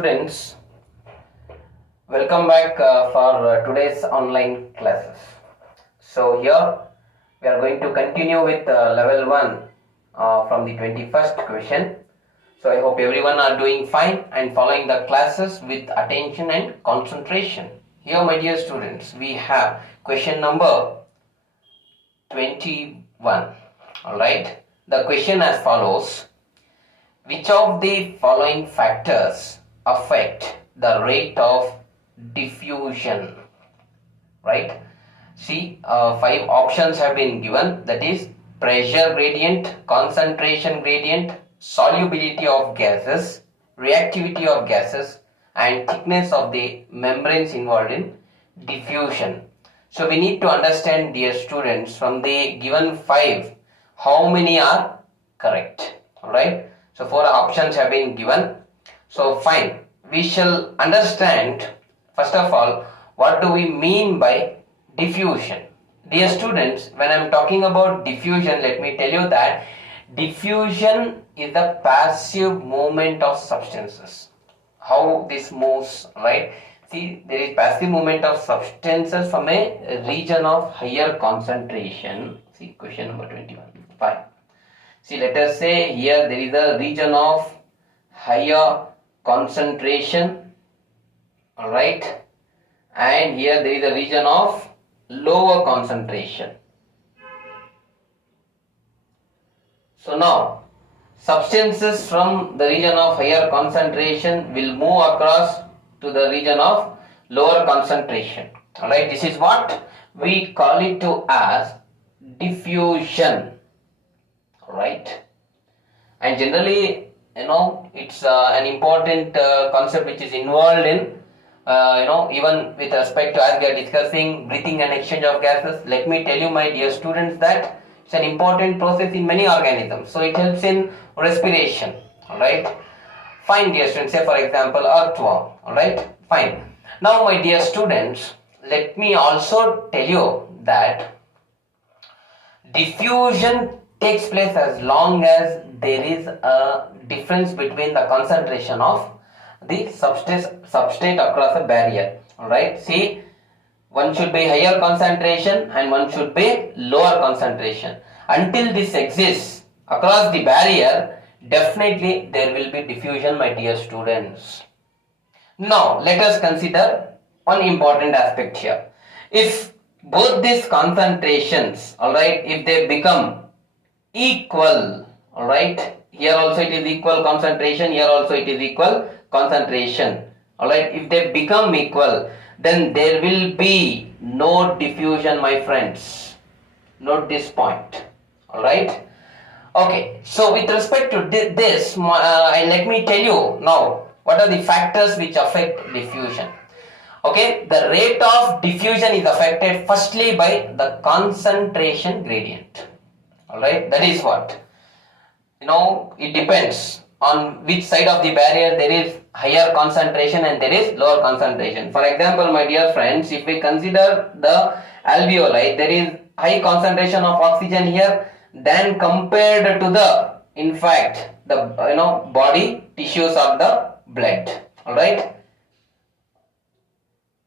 students, welcome back for today's online classes. So here we are going to continue with level 1 from the 21st question. So I hope everyone are doing fine and following the classes with attention and concentration. Here my dear students, we have question number 21. Alright, the question as follows. Which of the following factors affect the rate of diffusion? Right? See, 5 options have been given, that is pressure gradient, concentration gradient, solubility of gases, reactivity of gases, and thickness of the membranes involved in diffusion. So we need to understand, dear students, from the given 5, how many are correct. Alright? So 4 options have been given. So fine, we shall understand first of all what do we mean by diffusion. Dear students, when I am talking about diffusion, let me tell you that diffusion is the passive movement of substances. How this moves, right? See, there is passive movement of substances from a region of higher concentration. See, question number 21. Fine. See, let us say here there is a region of higher concentration, alright, and here there is a region of lower concentration. So now, substances from the region of higher concentration will move across to the region of lower concentration. Alright, this is what we call it to as diffusion. Right, and generally, it's an important concept which is involved in, even with respect to, as we are discussing, breathing and exchange of gases. Let me tell you, my dear students, that it's an important process in many organisms. So it helps in respiration. All right, fine, dear students. Say for example, earthworm. All right, fine. Now, my dear students, let me also tell you that diffusion takes place as long as there is a difference between the concentration of the substrate across a barrier. Alright, see, one should be higher concentration and one should be lower concentration. Until this exists across the barrier, definitely there will be diffusion, my dear students. Now, let us consider one important aspect here. If both these concentrations, alright, if they become equal, alright, here also it is equal concentration, here also it is equal concentration, alright, if they become equal, then there will be no diffusion, my friends. Note this point. Alright, okay, so with respect to this, let me tell you now what are the factors which affect diffusion. Okay, the rate of diffusion is affected firstly by the concentration gradient. Alright, that is what, it depends on which side of the barrier there is higher concentration and there is lower concentration. For example, my dear friends, if we consider the alveoli, there is high concentration of oxygen here than compared to the, in fact, the body tissues of the blood. Alright,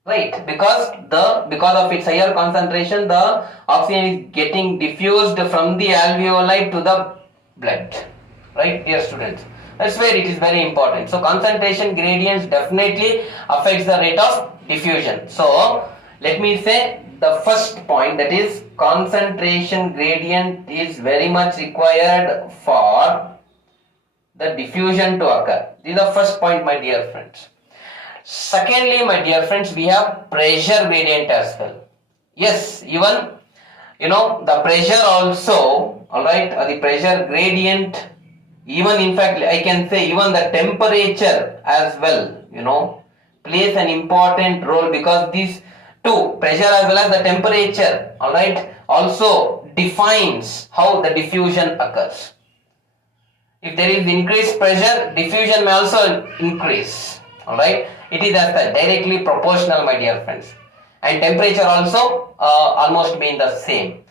right, because of its higher concentration, the oxygen is getting diffused from the alveoli to the blood. Right, dear students, that's where it is very important. So concentration gradients definitely affects the rate of diffusion. So let me say the first point, that is concentration gradient is very much required for the diffusion to occur. This is the first point, my dear friends. Secondly, my dear friends, we have pressure gradient as well. Yes, even the pressure also, alright, the pressure gradient, even in fact I can say even the temperature as well, plays an important role, because these two, pressure as well as the temperature, alright, also defines how the diffusion occurs. If there is increased pressure, diffusion may also increase. Alright, it is as the directly proportional, my dear friends, and temperature also almost being the same.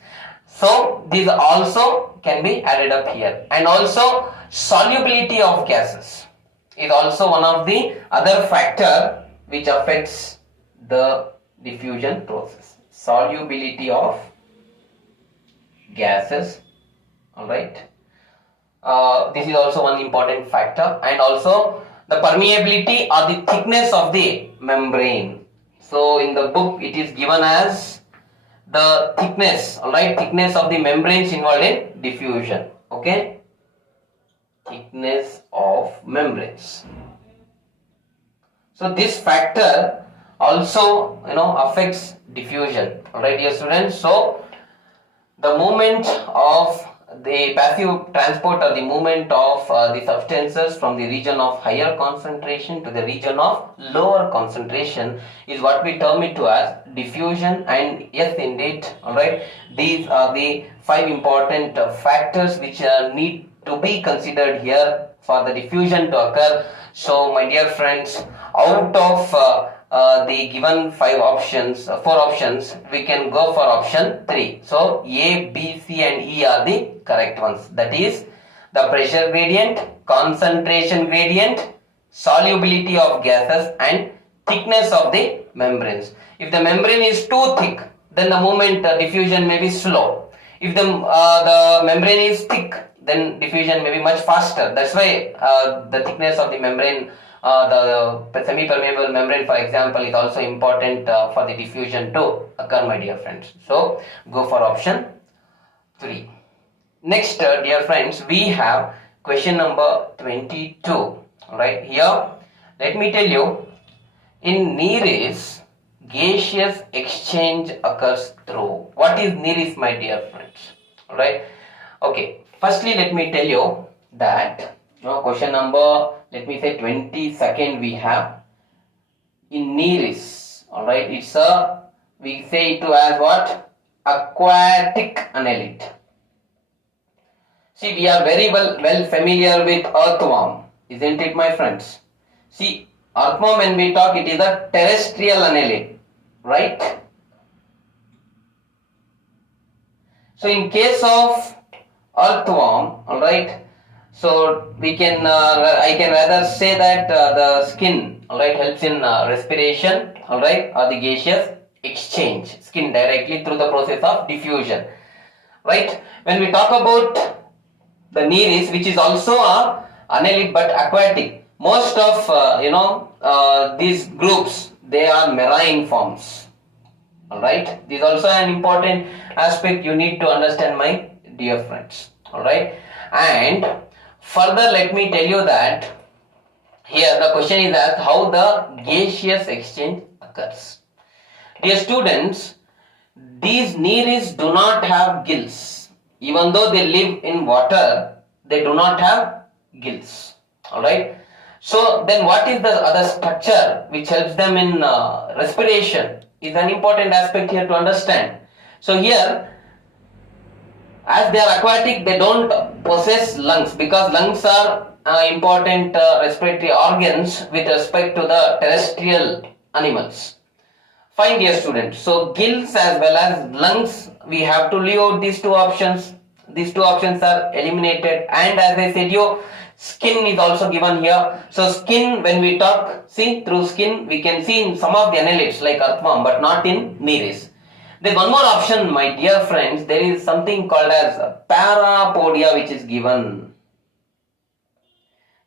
So these also can be added up here, and also solubility of gases. is also one of the other factor which affects the diffusion process. Solubility of gases, alright. This is also one important factor, and also the permeability or the thickness of the membrane. So in the book it is given as the thickness, alright, thickness of the membranes involved in diffusion, okay, thickness of membranes. So this factor also affects diffusion, alright dear students. So the movement of the passive transport or the movement of the substances from the region of higher concentration to the region of lower concentration is what we term it to as diffusion. And yes, indeed, alright, these are the 5 important factors which need to be considered here for the diffusion to occur. So my dear friends, out of the given 4 options, we can go for option 3. So A, B, C and E are the correct ones. That is the pressure gradient, concentration gradient, solubility of gases and thickness of the membranes. If the membrane is too thick, then the movement diffusion may be slow. If the membrane is thick, then diffusion may be much faster. That's why the thickness of the membrane, the semi-permeable membrane for example, is also important for the diffusion to occur, my dear friends. So go for option 3. Next, dear friends, we have question number 22. Right here, let me tell you, in Neris, gaseous exchange occurs through. What is Neris, my dear friends? Right? Okay. Firstly, let me tell you that question number, let me say 22nd we have in Neris. Alright, it's we say it as what? Aquatic annelid. See, we are very well familiar with earthworm, isn't it, my friends? See, earthworm, when we talk, it is a terrestrial annelid, right? So in case of earthworm, alright, so we can I can rather say that the skin, alright, helps in respiration, alright, or the gaseous exchange, skin directly through the process of diffusion, right? When we talk about the Neris, which is also a annelid but aquatic, most of these groups, they are marine forms, alright. This is also an important aspect you need to understand, my dear friends, alright. And further, let me tell you that here the question is asked how the gaseous exchange occurs. Dear students, these Neris do not have gills. Even though they live in water, they do not have gills, alright. So then what is the other structure which helps them in respiration is an important aspect here to understand. So here, as they are aquatic, they don't possess lungs, because lungs are important respiratory organs with respect to the terrestrial animals. Fine, dear students. So gills as well as lungs, we have to leave out these 2 options. These 2 options are eliminated, and as I said you, skin is also given here. So skin, when we talk, see, through skin we can see in some of the annelids like earthworm, but not in Neris. There's one more option, my dear friends. There is something called as parapodia which is given.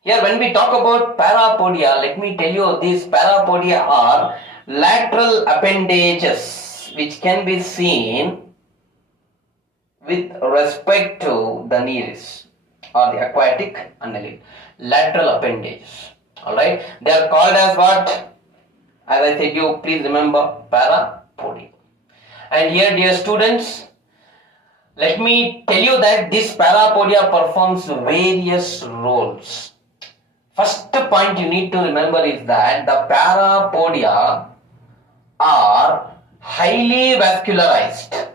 Here when we talk about parapodia, let me tell you, these parapodia are lateral appendages which can be seen with respect to the Neris or the aquatic annelid. Lateral appendages, alright. They are called as what? As I said you, please remember, parapodia. And here, dear students, let me tell you that this parapodia performs various roles. First point you need to remember is that the parapodia are highly vascularized.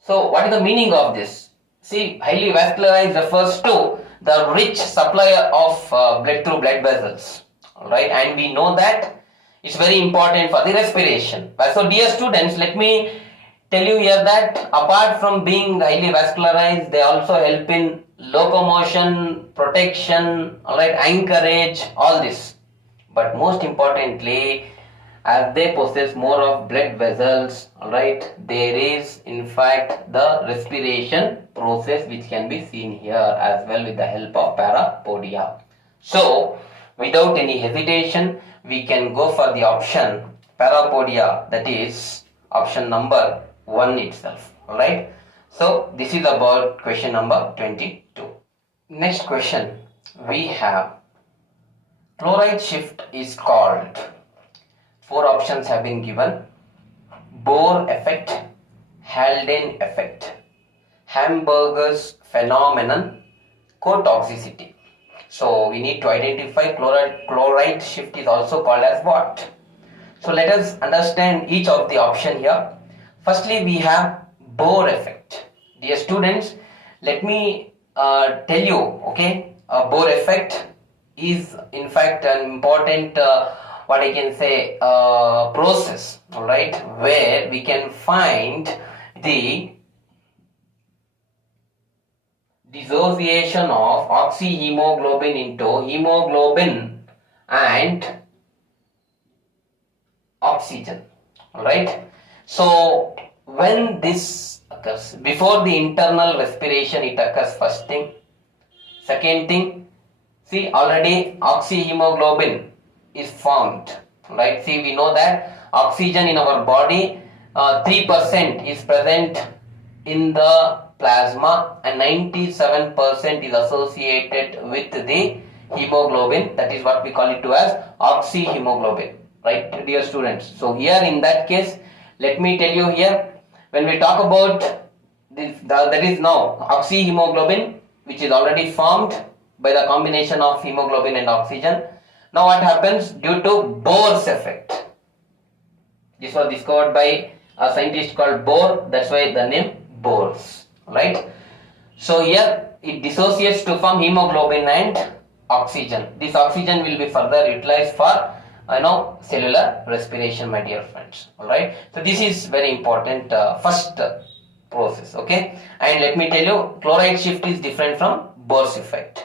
So what is the meaning of this? See, highly vascularized refers to the rich supply of blood through blood vessels, alright, and we know that it's very important for the respiration. So dear students, let me tell you here that apart from being highly vascularized, they also help in locomotion, protection, alright, anchorage, all this. But most importantly, as they possess more of blood vessels, alright, there is in fact the respiration process which can be seen here as well with the help of parapodia. So, without any hesitation, we can go for the option parapodia, that is option number 1 itself, alright. So, this is about question number 22. Next question, we have chloride shift is called. 4 options have been given: Bohr effect, Haldane effect, Hamburger's phenomenon, co-toxicity. So we need to identify chloride shift is also called as what? So let us understand each of the option here. Firstly, we have Bohr effect. Dear students, let me tell you, okay, Bohr effect is in fact an important what I can say process, alright, where we can find the dissociation of oxyhemoglobin into hemoglobin and oxygen, alright. So when this occurs, before the internal respiration it occurs, first thing. Second thing, see, already oxyhemoglobin is formed, right? See, we know that oxygen in our body 3% is present in the plasma and 97% is associated with the hemoglobin. That is what we call it to as oxyhemoglobin, right, dear students? So here in that case, let me tell you here, when we talk about this, that is now oxyhemoglobin, which is already formed by the combination of hemoglobin and oxygen. Now what happens due to Bohr's effect? This was discovered by a scientist called Bohr, that's why the name Bohr's, right? So here it dissociates to form hemoglobin and oxygen. This oxygen will be further utilized for cellular respiration, my dear friends, alright? So this is very important first process, okay? And let me tell you, chloride shift is different from Bohr's effect.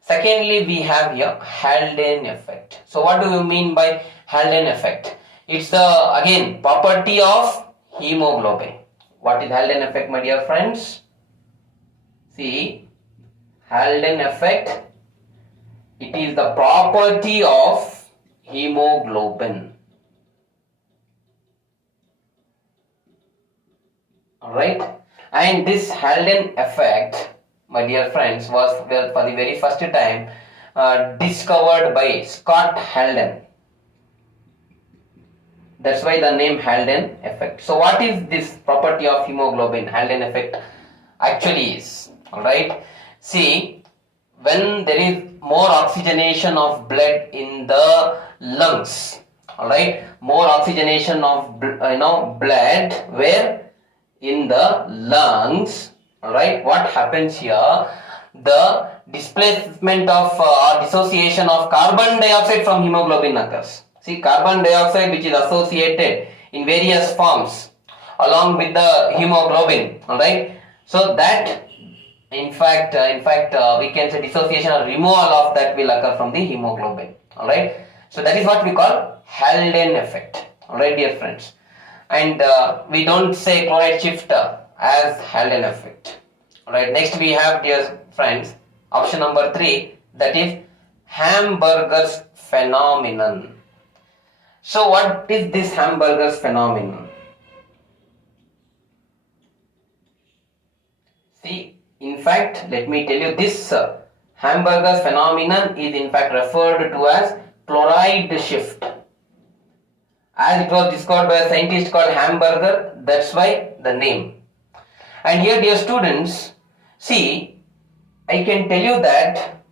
Secondly, we have here Haldane effect. So what do you mean by Haldane effect? It's the, again, property of hemoglobin. What is Haldane effect, my dear friends? See, Haldane effect, it is the property of hemoglobin. Alright, and this Haldane effect, my dear friends, was for the very first time discovered by Scott Haldane. That's why the name Haldane effect. So what is this property of hemoglobin, Haldane effect actually is? Alright, see, when there is more oxygenation of blood in the lungs, alright, more oxygenation of blood where? In the lungs, alright, what happens here? The displacement of or dissociation of carbon dioxide from hemoglobin occurs. See, carbon dioxide which is associated in various forms along with the hemoglobin, alright. So that in fact we can say dissociation or removal of that will occur from the hemoglobin, alright. So that is what we call Haldane effect, alright, dear friends. And we don't say chloride shift as Haldane effect. Alright, next we have, dear friends, option number 3, that is Hamburger's phenomenon. So what is this Hamburger's phenomenon? See, in fact, let me tell you, this Hamburger's phenomenon is in fact referred to as chloride shift. As it was discovered by a scientist called Hamburger, that's why the name. And here, dear students, see, I can tell you that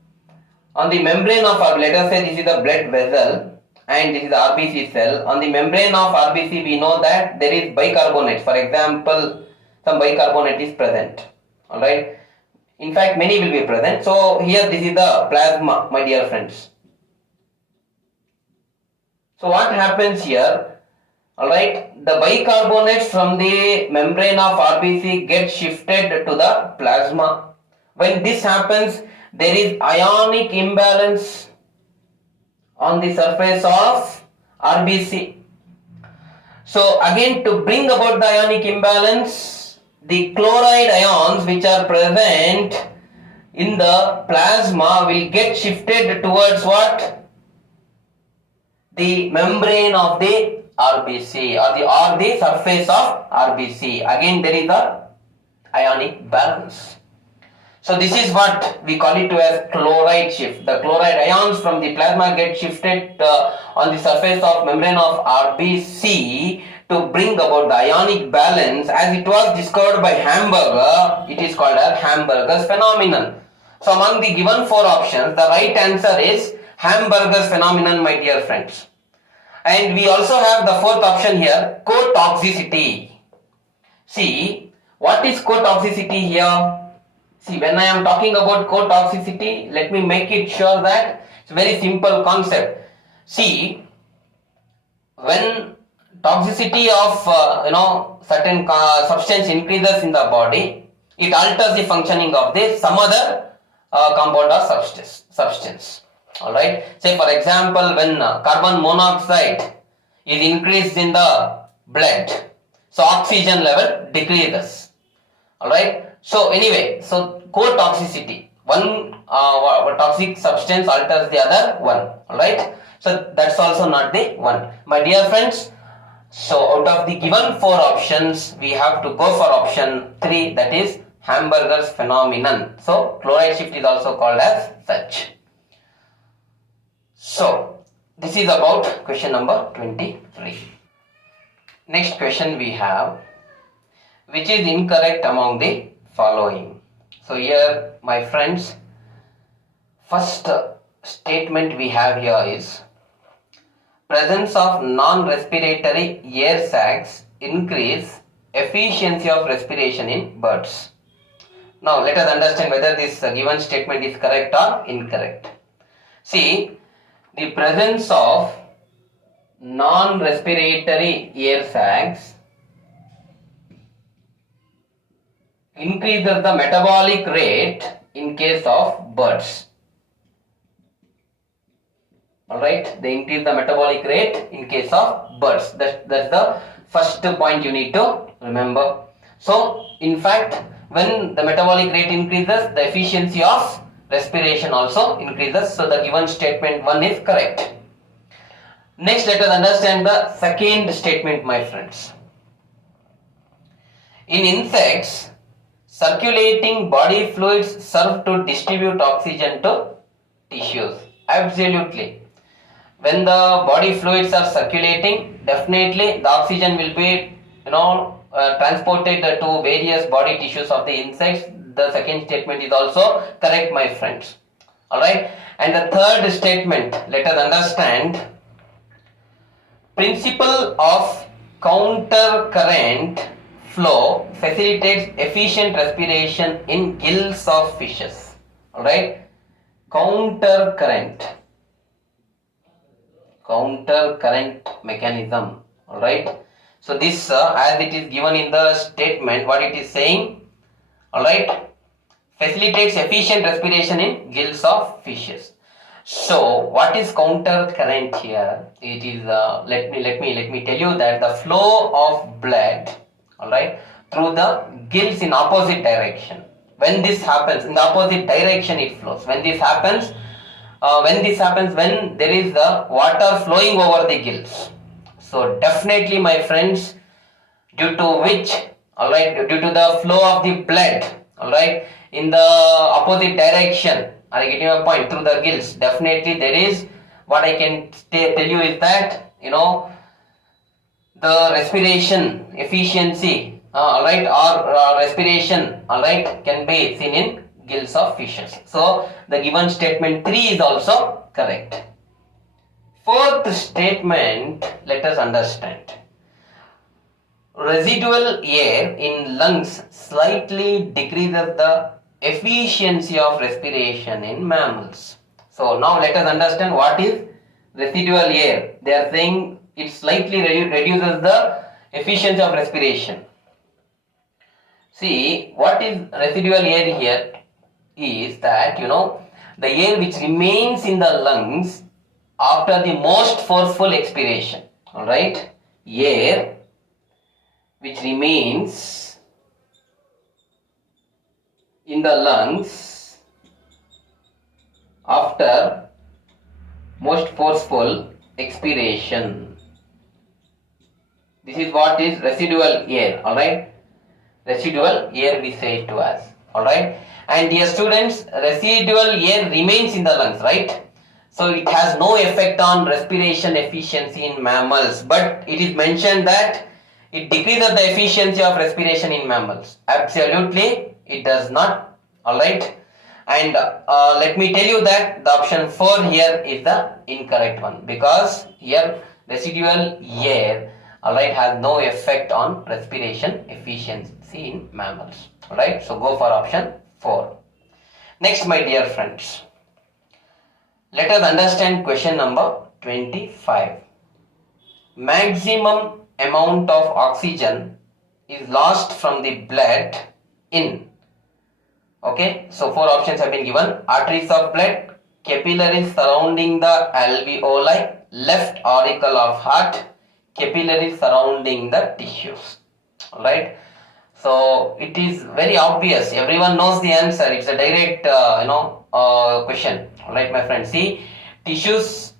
on the membrane of our, let us say this is a blood vessel and this is the RBC cell. On the membrane of RBC, we know that there is bicarbonate. For example, some bicarbonate is present. Alright. In fact, many will be present. So here this is the plasma, my dear friends. So what happens here? Alright, the bicarbonates from the membrane of RBC get shifted to the plasma. When this happens, there is ionic imbalance on the surface of RBC. So again, to bring about the ionic imbalance, the chloride ions which are present in the plasma will get shifted towards what? The membrane of the RBC or the surface of RBC. Again, there is the ionic balance. So this is what we call it as chloride shift. The chloride ions from the plasma get shifted on the surface of membrane of RBC to bring about the ionic balance. As it was discovered by Hamburger, it is called as Hamburger's phenomenon. So among the given four options, the right answer is Hamburger's phenomenon, my dear friends. And we also have the fourth option here, cotoxicity. See, what is cotoxicity here? See, when I am talking about cotoxicity, let me make it sure that it's a very simple concept. See, when toxicity of certain substance increases in the body, it alters the functioning of some other compound or substance. Alright. Say for example, when carbon monoxide is increased in the blood, so oxygen level decreases. Alright. So anyway, so cotoxicity, one toxic substance alters the other one. Alright. So that's also not the one. My dear friends, so out of the given four options, we have to go for option 3, that is Hamburger's phenomenon. So chloride shift is also called as such. So this is about question number 23. Next question we have, which is incorrect among the following. So here, my friends, first statement we have here is presence of non-respiratory air sacs increase efficiency of respiration in birds. Now let us understand whether this given statement is correct or incorrect. See, the presence of non-respiratory air sacs increases the metabolic rate in case of birds. Alright, they increase the metabolic rate in case of birds. That's the first point you need to remember. So, in fact, when the metabolic rate increases, the efficiency of respiration also increases. So, the given statement 1 is correct. Next, let us understand the second statement, my friends. In insects, circulating body fluids serve to distribute oxygen to tissues. Absolutely. When the body fluids are circulating, definitely the oxygen will be transported to various body tissues of the insects. The second statement is also correct, my friends. Alright. And the third statement, let us understand. Principle of counter current flow facilitates efficient respiration in gills of fishes. Alright. Counter current mechanism. Alright. So this as it is given in the statement, what it is saying, alright, facilitates efficient respiration in gills of fishes. So what is counter current here? It is let me tell you that the flow of blood, alright, through the gills in opposite direction. When this happens, in the opposite direction it flows. When this happens, when there is the water flowing over the gills. So definitely, my friends, due to the flow of the blood, alright, in the opposite direction, are you getting a point, through the gills, definitely there is, what I can tell you is that, the respiration efficiency, alright, or respiration, alright, can be seen in gills of fishes. So the given statement 3 is also correct. Fourth statement, let us understand. Residual air in lungs slightly decreases the efficiency of respiration in mammals. So now let us understand what is residual air. They are saying it slightly reduces the efficiency of respiration. See, what is residual air here? is that, the air which remains in the lungs after the most forceful expiration. Alright, air which remains in the lungs after most forceful expiration. This is what is residual air. Alright, residual air we say it to us. Alright, and dear students, residual air remains in the lungs, right? So it has no effect on respiration efficiency in mammals, but it is mentioned that it decreases the efficiency of respiration in mammals. Absolutely, it does not. Alright, and let me tell you that the option 4 here is the incorrect one, because here residual air, alright, has no effect on respiration efficiency in mammals. Alright, so go for option 4. Next, my dear friends, let us understand question number 25. Maximum amount of oxygen is lost from the blood in. Okay, so 4 options have been given: arteries of blood, capillaries surrounding the alveoli, left auricle of heart, capillaries surrounding the tissues. Alright, so it is very obvious, everyone knows the answer. It's a direct question. Alright, my friends, see, tissues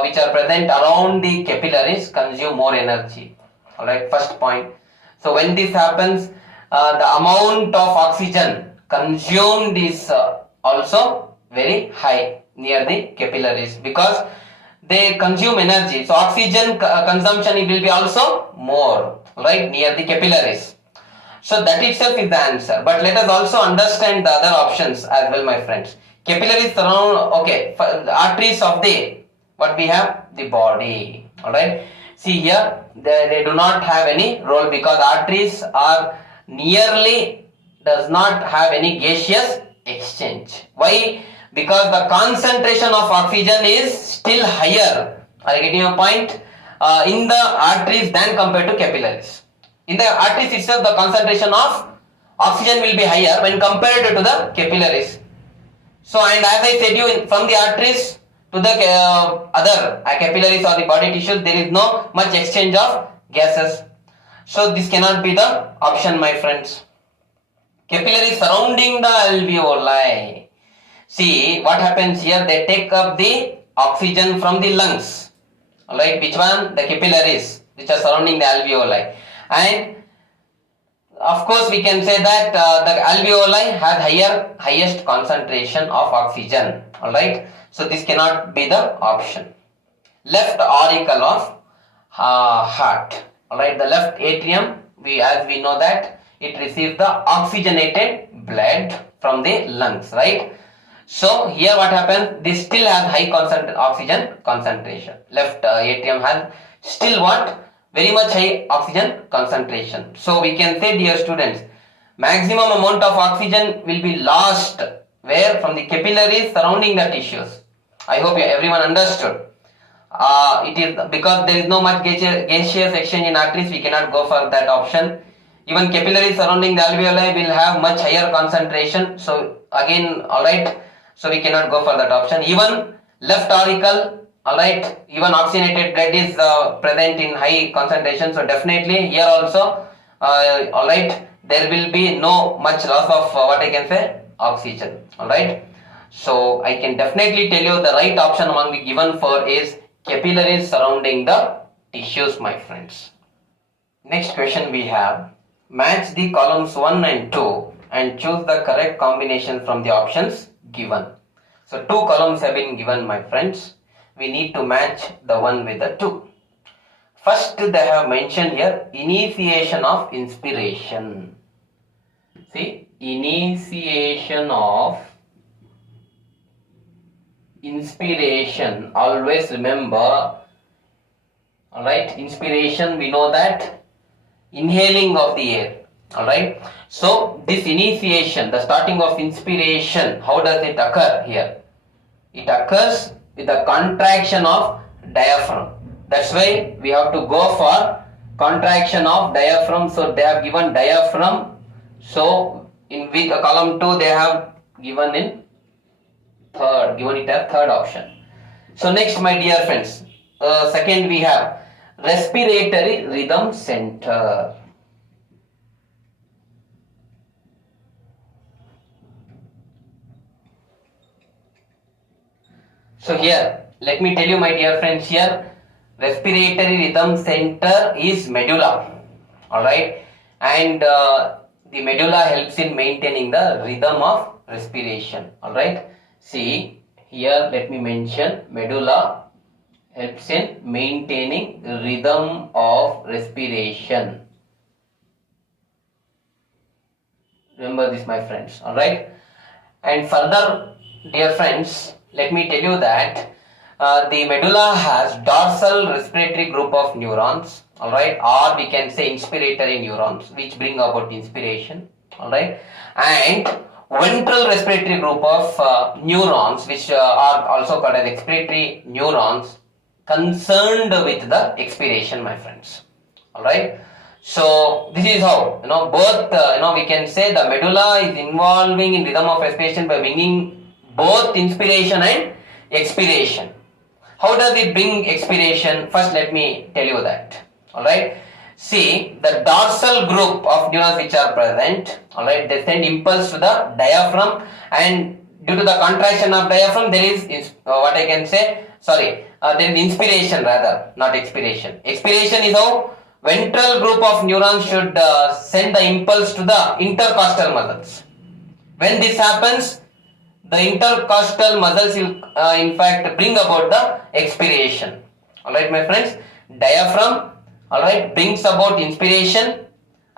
which are present around the capillaries consume more energy. Alright, first point. So when this happens, the amount of oxygen consumed is also very high near the capillaries, because they consume energy. So oxygen consumption will be also more, right, near the capillaries. So that itself is the answer. But let us also understand the other options as well, my friends. Capillaries surround, okay, arteries of the, what we have, the body. Alright, see here, they do not have any role, because arteries are nearly does not have any gaseous exchange. Why? Because the concentration of oxygen is still higher. Are you getting your point? In the arteries than compared to capillaries. In the arteries itself, the concentration of oxygen will be higher when compared to the capillaries. So, and as I said you, from the arteries to the other capillaries or the body tissues, there is no much exchange of gases. So this cannot be the option, my friends. Capillaries surrounding the alveoli. See what happens here, they take up the oxygen from the lungs. Alright, which one? The capillaries which are surrounding the alveoli. And of course we can say that the alveoli has highest concentration of oxygen. Alright, so this cannot be the option. Left auricle of heart. Alright, the left atrium, as we know that it receives the oxygenated blood from the lungs, right? So here what happens, this still has high oxygen concentration. Left atrium has still what? Very much high oxygen concentration. So we can say, dear students, maximum amount of oxygen will be lost where? From the capillaries surrounding the tissues. I hope everyone understood. It is because there is no much gaseous exchange in arteries, we cannot go for that option. Even capillaries surrounding the alveoli will have much higher concentration. So again, alright, so we cannot go for that option. Even left auricle, alright, even oxygenated blood is present in high concentration. So definitely here also, alright, there will be no much loss of what I can say, oxygen. Alright, so I can definitely tell you the right option among the given 4 is capillaries surrounding the tissues, my friends. Next question we have, match the columns 1 and 2 and choose the correct combination from the options given. So 2 columns have been given, my friends. We need to match the one with the 2. First they have mentioned here initiation of inspiration. See, initiation of inspiration. Always remember, alright, inspiration, we know that inhaling of the air. Alright, so this initiation, the starting of inspiration, how does it occur here? It occurs with the contraction of diaphragm. That's why we have to go for contraction of diaphragm. So they have given diaphragm. So in with column 2 they have given it as third option. So next, my dear friends, second we have respiratory rhythm center. So here, let me tell you, my dear friends, here respiratory rhythm center is medulla, alright, and the medulla helps in maintaining the rhythm of respiration, alright. See here, let me mention, medulla helps in maintaining rhythm of respiration. Remember this, my friends, alright. And further, dear friends, let me tell you that the medulla has dorsal respiratory group of neurons, alright, or we can say inspiratory neurons, which bring about inspiration, alright, and ventral respiratory group of neurons, which are also called as expiratory neurons, concerned with the expiration, my friends, alright. So this is how, both, we can say the medulla is involving in rhythm of respiration by bringing both inspiration and expiration. How does it bring expiration? First, let me tell you that. Alright. See, the dorsal group of neurons which are present, alright, they send impulse to the diaphragm, and due to the contraction of diaphragm, there is there is inspiration rather, not expiration. Expiration is how ventral group of neurons should send the impulse to the intercostal muscles. When this happens, the intercostal muscles will in fact bring about the expiration. Alright, my friends, diaphragm, alright, brings about inspiration,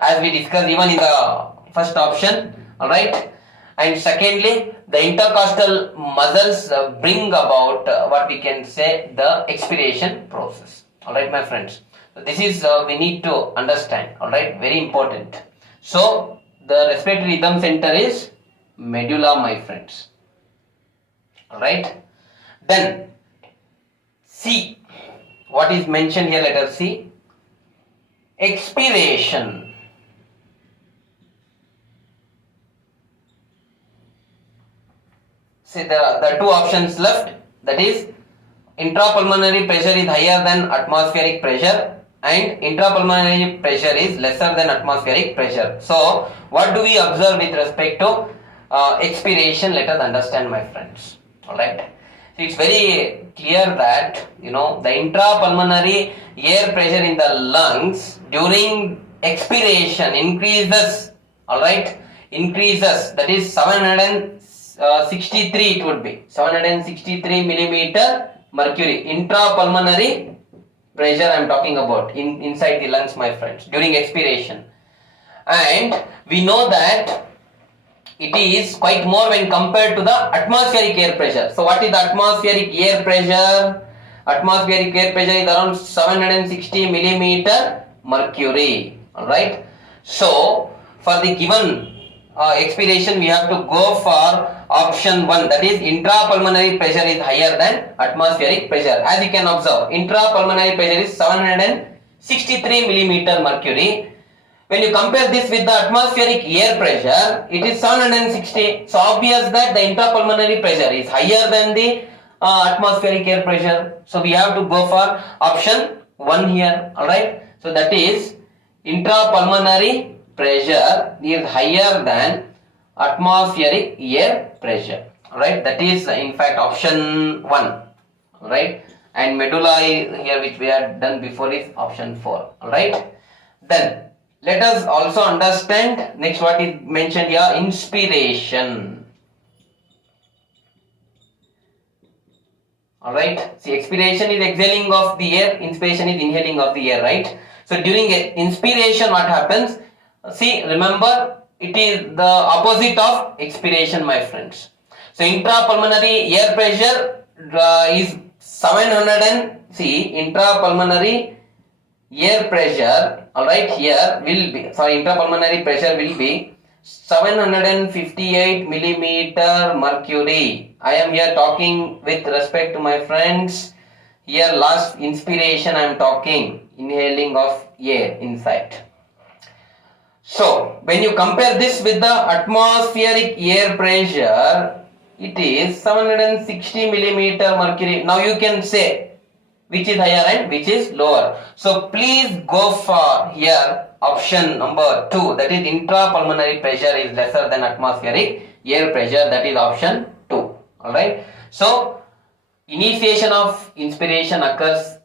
as we discussed even in the first option, alright, and secondly, the intercostal muscles bring about what we can say the expiration process. Alright, my friends, so this is we need to understand, alright, very important. So the respiratory rhythm center is medulla, my friends. Alright, then see what is mentioned here. Let us see expiration. See, there are two options left, that is intrapulmonary pressure is higher than atmospheric pressure and intrapulmonary pressure is lesser than atmospheric pressure. So what do we observe with respect to expiration? Let us understand, my friends. Alright, so it's very clear that the intrapulmonary air pressure in the lungs during expiration increases, alright, that is 763, it would be 763 millimeter mercury intrapulmonary pressure I am talking about inside the lungs, my friends, during expiration. And we know that it is quite more when compared to the atmospheric air pressure. So what is the atmospheric air pressure? Atmospheric air pressure is around 760 millimeter mercury. Alright. So for the given expiration, we have to go for option 1, that is intrapulmonary pressure is higher than atmospheric pressure. As you can observe, intrapulmonary pressure is 763 millimeter mercury. When you compare this with the atmospheric air pressure, it is 760. So obvious that the intrapulmonary pressure is higher than the atmospheric air pressure. So we have to go for option 1 here. Alright. So that is intrapulmonary pressure is higher than atmospheric air pressure. Alright. That is in fact option 1. Alright. And medulla here, which we had done before, is option 4. Alright. Then let us also understand next what is mentioned here, inspiration. Alright, see, expiration is exhaling of the air, inspiration is inhaling of the air, right? So during inspiration, what happens? See, remember, it is the opposite of expiration, my friends. So intrapulmonary air pressure is 700 intrapulmonary air pressure, alright, here will be, intrapulmonary pressure will be 758 millimeter mercury. I am here talking with respect to my friends. Here last inspiration I am talking, inhaling of air inside. So when you compare this with the atmospheric air pressure, it is 760 millimeter mercury. Now you can say which is higher and which is lower. So please go for here option number 2, that is intrapulmonary pressure is lesser than atmospheric air pressure, that is option 2. Alright. So initiation of inspiration occurs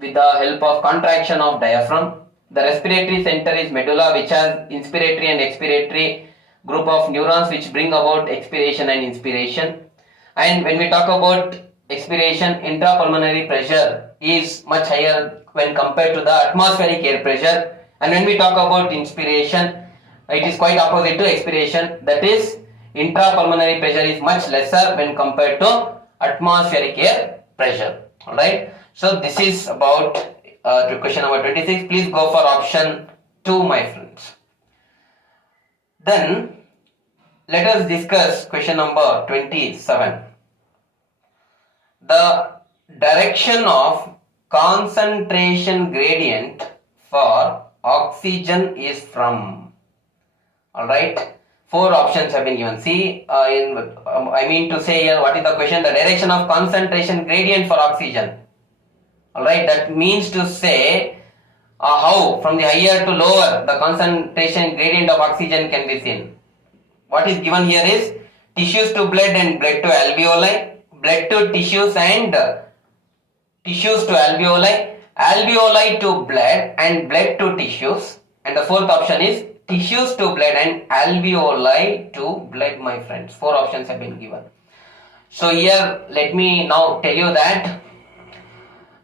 with the help of contraction of diaphragm. The respiratory center is medulla, which has inspiratory and expiratory group of neurons which bring about expiration and inspiration. And when we talk about expiration, intrapulmonary pressure is much higher when compared to the atmospheric air pressure. And when we talk about inspiration, it is quite opposite to expiration, that is intrapulmonary pressure is much lesser when compared to atmospheric air pressure. Alright, so this is about to question number 26. Please go for option 2, my friends. Then let us discuss question number 27. The direction of concentration gradient for oxygen is from. Alright, 4 options have been given. See, I mean to say here, what is the question? The direction of concentration gradient for oxygen. Alright, that means to say how from the higher to lower the concentration gradient of oxygen can be seen. What is given here is tissues to blood and blood to alveoli, blood to tissues and tissues to alveoli, alveoli to blood and blood to tissues, and the 4th option is tissues to blood and alveoli to blood, my friends. 4 options have been given. So here let me now tell you that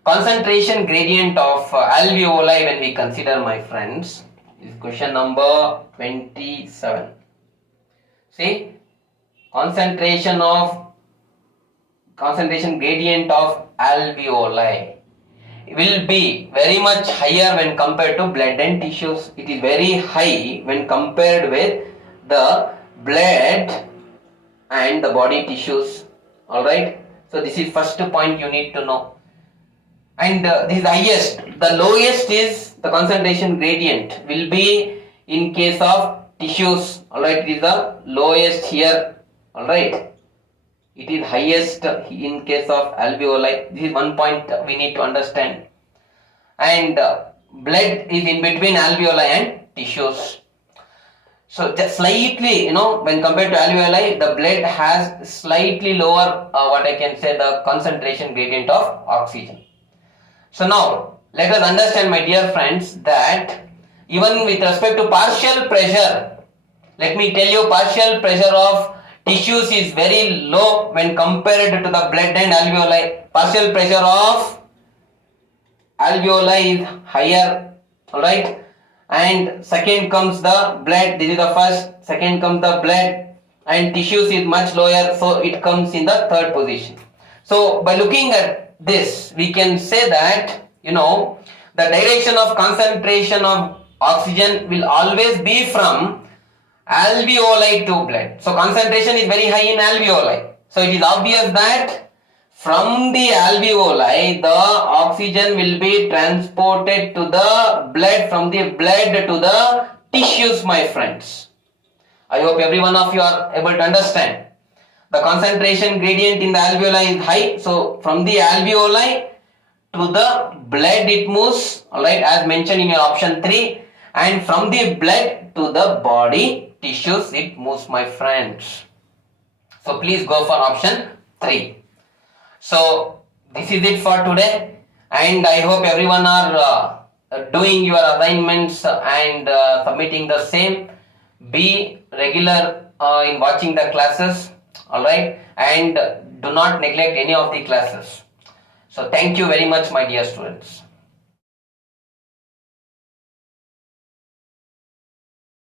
concentration gradient of alveoli when we consider, my friends, is question number 27. See, concentration gradient of alveoli will be very much higher when compared to blood and tissues. It is very high when compared with the blood and the body tissues. Alright, so this is first point you need to know. And this is the highest. The lowest is the concentration gradient will be in case of tissues. Alright, it is the lowest here. Alright, it is highest in case of alveoli. This is one point we need to understand. And blood is in between alveoli and tissues. So just slightly, when compared to alveoli, the blood has slightly lower, what I can say, the concentration gradient of oxygen. So now let us understand, my dear friends, that even with respect to partial pressure, let me tell you, partial pressure of tissues is very low when compared to the blood and alveoli. Partial pressure of alveoli is higher. Alright, and second comes the blood. This is the first. Second comes the blood, and tissues is much lower, so it comes in the 3rd position. So by looking at this, we can say that the direction of concentration of oxygen will always be from alveoli to blood. So concentration is very high in alveoli. So it is obvious that from the alveoli the oxygen will be transported to the blood, from the blood to the tissues, my friends. I hope every one of you are able to understand. The concentration gradient in the alveoli is high, so from the alveoli to the blood it moves, alright, as mentioned in your option 3, and from the blood to the body tissues it moves, my friends. So please go for option 3. So this is it for today, and I hope everyone are doing your assignments and submitting the same. Be regular in watching the classes. Alright, and do not neglect any of the classes. So thank you very much, my dear students.